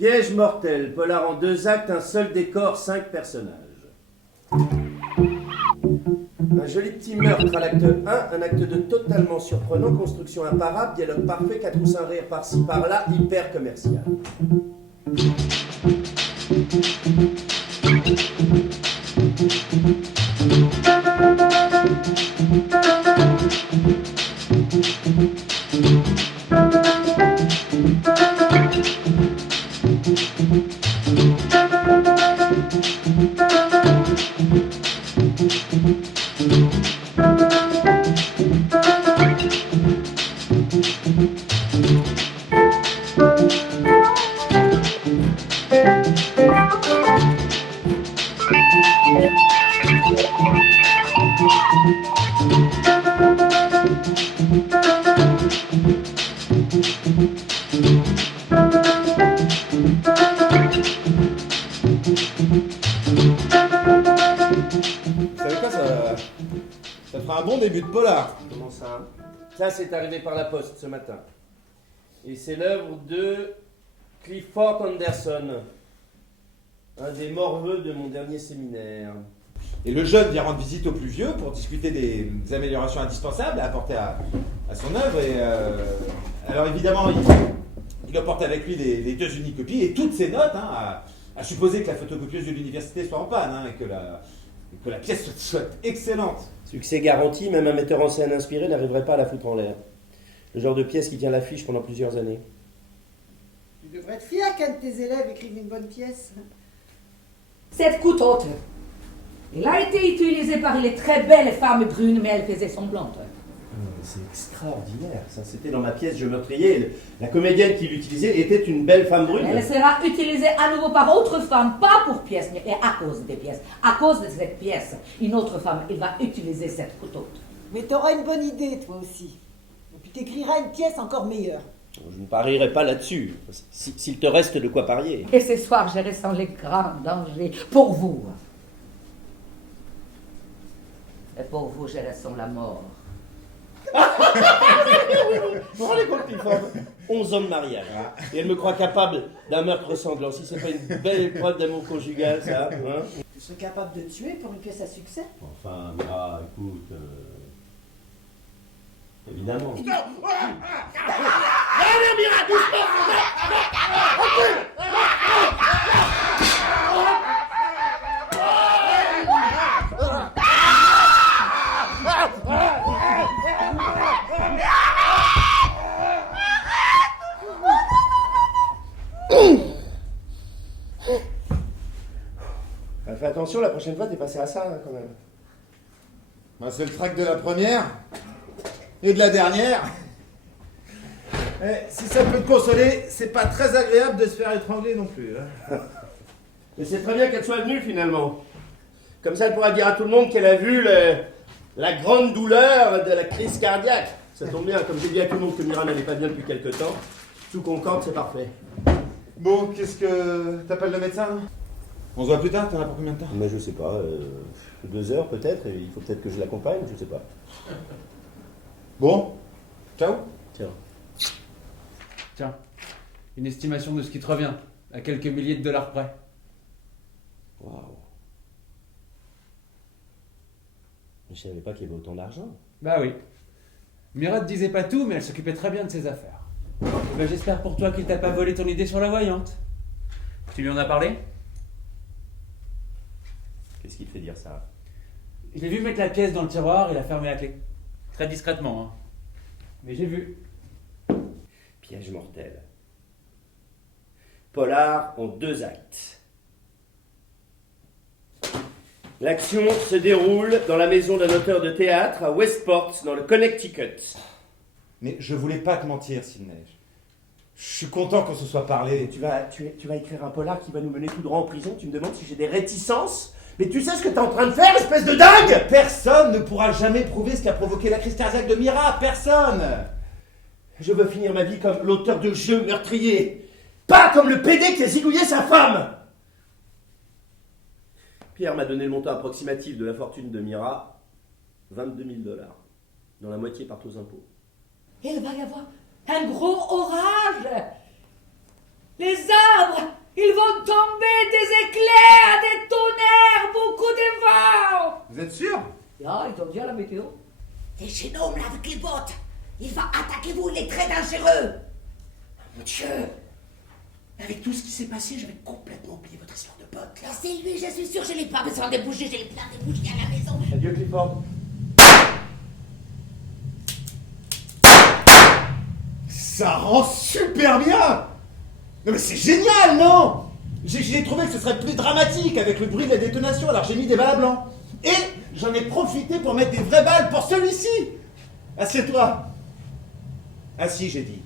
Piège mortel, polar en 2 actes, un seul décor, 5 personnages. Un joli petit meurtre à l'acte 1, un acte 2 totalement surprenant, construction imparable, dialogue parfait, 4 ou 5 rires par-ci par-là, hyper commercial. Vous savez quoi, ça fera un bon début de polar. Comment ça? Ça, c'est arrivé par la poste ce matin. Et c'est l'œuvre de Clifford Anderson, un des morveux de mon dernier séminaire. Et le jeune vient rendre visite au plus vieux pour discuter des améliorations indispensables à apporter à son œuvre. Et alors évidemment, il emporte avec lui les 2 uniques copies et toutes ses notes, à supposer que la photocopieuse de l'université soit en panne, et que la pièce soit excellente. Succès garanti, même un metteur en scène inspiré n'arriverait pas à la foutre en l'air. Le genre de pièce qui tient l'affiche pendant plusieurs années. Tu devrais être fier qu'un de tes élèves écrive une bonne pièce. Cette couteau, il a été utilisé par les très belles femmes brunes, mais elles faisaient semblante. C'est extraordinaire, ça. C'était dans ma pièce Je meurtrier. La comédienne qui l'utilisait était une belle femme brune. Elle sera utilisée à nouveau par autre femme, pas pour pièce, mais à cause des pièces. À cause de cette pièce, une autre femme, elle va utiliser cette couteau. Mais t'auras une bonne idée, toi aussi. Et puis t'écriras une pièce encore meilleure. Je ne parierai pas là-dessus, s'il te reste de quoi parier. Et ce soir, je ressens les grands dangers pour vous. Et pour vous, je ressens la mort. Vous vous rendez compte, Clifford 11 ans de mariage. Et elle me croit capable d'un meurtre sanglant. Si c'est pas une belle épreuve d'amour conjugal, ça, hein? Tu serais capable de tuer pour une pièce à succès? Enfin, Mira, écoute... Évidemment. Fais attention, la prochaine fois, t'es passé à ça, quand même. Bah, c'est le trac de la première et de la dernière. Si ça peut te consoler, c'est pas très agréable de se faire étrangler non plus. Mais c'est très bien qu'elle soit venue, finalement. Comme ça, elle pourra dire à tout le monde qu'elle a vu la grande douleur de la crise cardiaque. Ça tombe bien, comme j'ai dit à tout le monde que Mira n'allait pas bien depuis quelque temps. Tout concorde, c'est parfait. Bon, qu'est-ce que t'appelles le médecin? On se voit plus tard, t'en as pour combien de temps? Mais je sais pas, 2 heures peut-être, et il faut peut-être que je l'accompagne, je sais pas. Bon, ciao. Tiens, une estimation de ce qui te revient, à quelques milliers de dollars près. Waouh. Je savais pas qu'il y avait autant d'argent. Bah oui. Mira te disait pas tout, mais elle s'occupait très bien de ses affaires. Et ben j'espère pour toi qu'il t'a pas volé ton idée sur la voyante. Tu lui en as parlé? Qu'est-ce qui te fait dire ça? Je l'ai vu mettre la pièce dans le tiroir et la fermer à clé. Très discrètement, hein. Mais j'ai vu. Piège mortel. Polar en 2 actes. L'action se déroule dans la maison d'un auteur de théâtre à Westport, dans le Connecticut. Mais je voulais pas te mentir, Sidney. Je suis content qu'on se soit parlé. Tu vas écrire un polar qui va nous mener tout droit en prison. Tu me demandes si j'ai des réticences? Mais tu sais ce que t'es en train de faire, espèce de dingue! Personne ne pourra jamais prouver ce qui a provoqué la crise cardiaque de Mira. Personne! Je veux finir ma vie comme l'auteur de Je meurtrier. Pas comme le PD qui a zigouillé sa femme! Pierre m'a donné le montant approximatif de la fortune de Mira. 22 000 $. Dont la moitié part aux impôts. Il va y avoir un gros orage. Les arbres sont tombés des éclairs, des tonnerres, beaucoup de vent. Vous êtes sûr? Ah, ils ont dit à la météo. Les génomes là avec les bottes. Il va attaquer vous, il est très dangereux. Mon Dieu. Avec tout ce qui s'est passé, j'avais complètement oublié votre histoire de pote, là. C'est lui, je suis sûr, je n'ai pas besoin de bouger, j'ai plein de bougies à la maison. Adieu, Clifford. Ça rend super bien! Non mais c'est génial, non? J'ai trouvé que ce serait plus dramatique avec le bruit de la détonation, alors j'ai mis des balles à blanc. Et j'en ai profité pour mettre des vraies balles pour celui-ci! Assieds-toi! Assis, j'ai dit.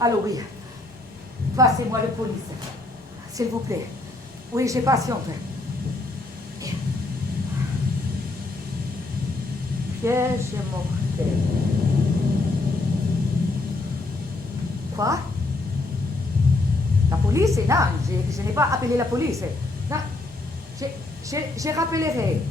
Alors oui, passez-moi le police. S'il vous plaît. Oui, j'ai patience. Piège mortel. Quoi? La police? Non, je n'ai pas appelé la police. Non, je rappellerai.